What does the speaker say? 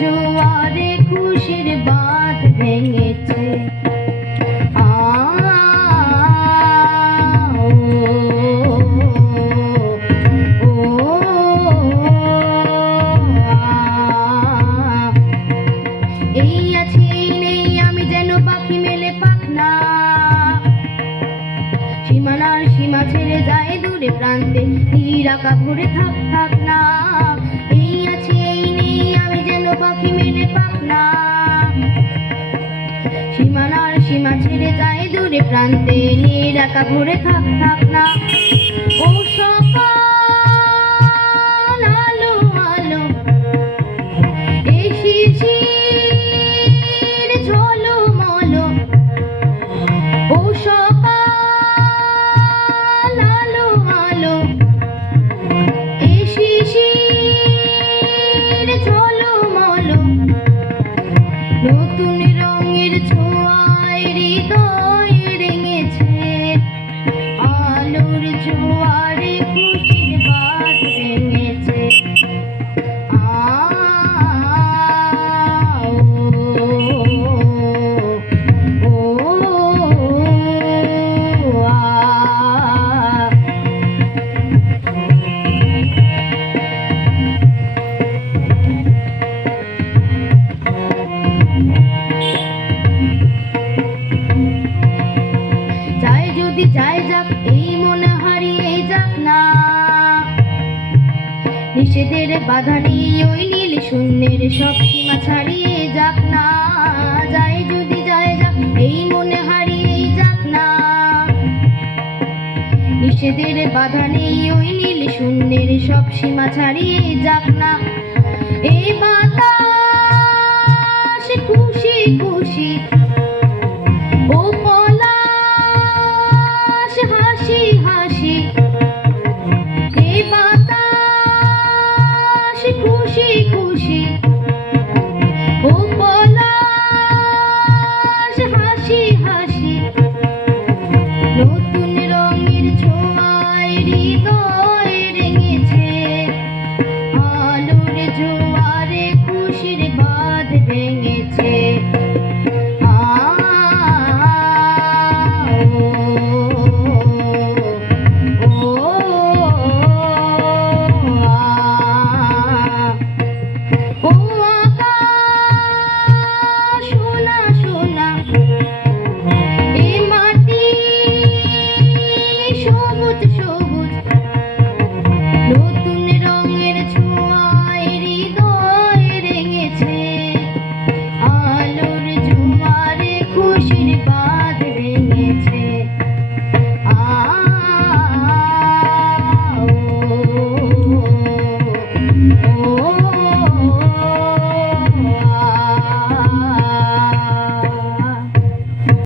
জোয়ারে খুশির বাঁধ ভেঙেছে। এই আছি নেই আমি যেন পাখি মেলে পাখনা, সীমানার সীমা ছেড়ে যায় দূরে প্রান্তে, নীল আকাশ ভরে থাক থাক না। এই আছি এই নেই আমি যেন পাখি মেলে পাখনা, সীমানার সীমা ছেড়ে যায় দূরে প্রান্তে, নীল আকাশ ভরে থাক থাক না। ও সকাল আলো আলো এই শিশির ঝলমলো, ও সকাল আলো আলো এই শিশির ঝলমলো, নতুন রঙের ছোঁয়ায় হৃদয় রেঙেছে, আলোর জোয়ারে খুশির বাঁধ ভেঙেছে। যাই যাক এই মনে হারিয়ে যাক না, নিষেধের বাধা নিয়ে ওই নীল শূন্যের সব সীমা ছাড়িয়ে যাক না। যাই যদি যাই যাক এই মনে হারিয়ে যাক না, নিষেধের বাধা নেই ওই নীল শূন্যের সব সীমা ছাড়িয়ে যাক না। এই বাতাস খুশি খুশি, ও পলাশ হাসি হাসি, এই বাতাস খুশি খুশি, ও পলাশ হাসি হাসি, নতুন রঙের ছোঁয়ায় হৃদয় রেঙেছে, আলোর জোয়ারে খুশির বাঁধ ভেঙেছে। ও আকাশ সোনা সোনা, এ মাটি সবুজ সবুজ,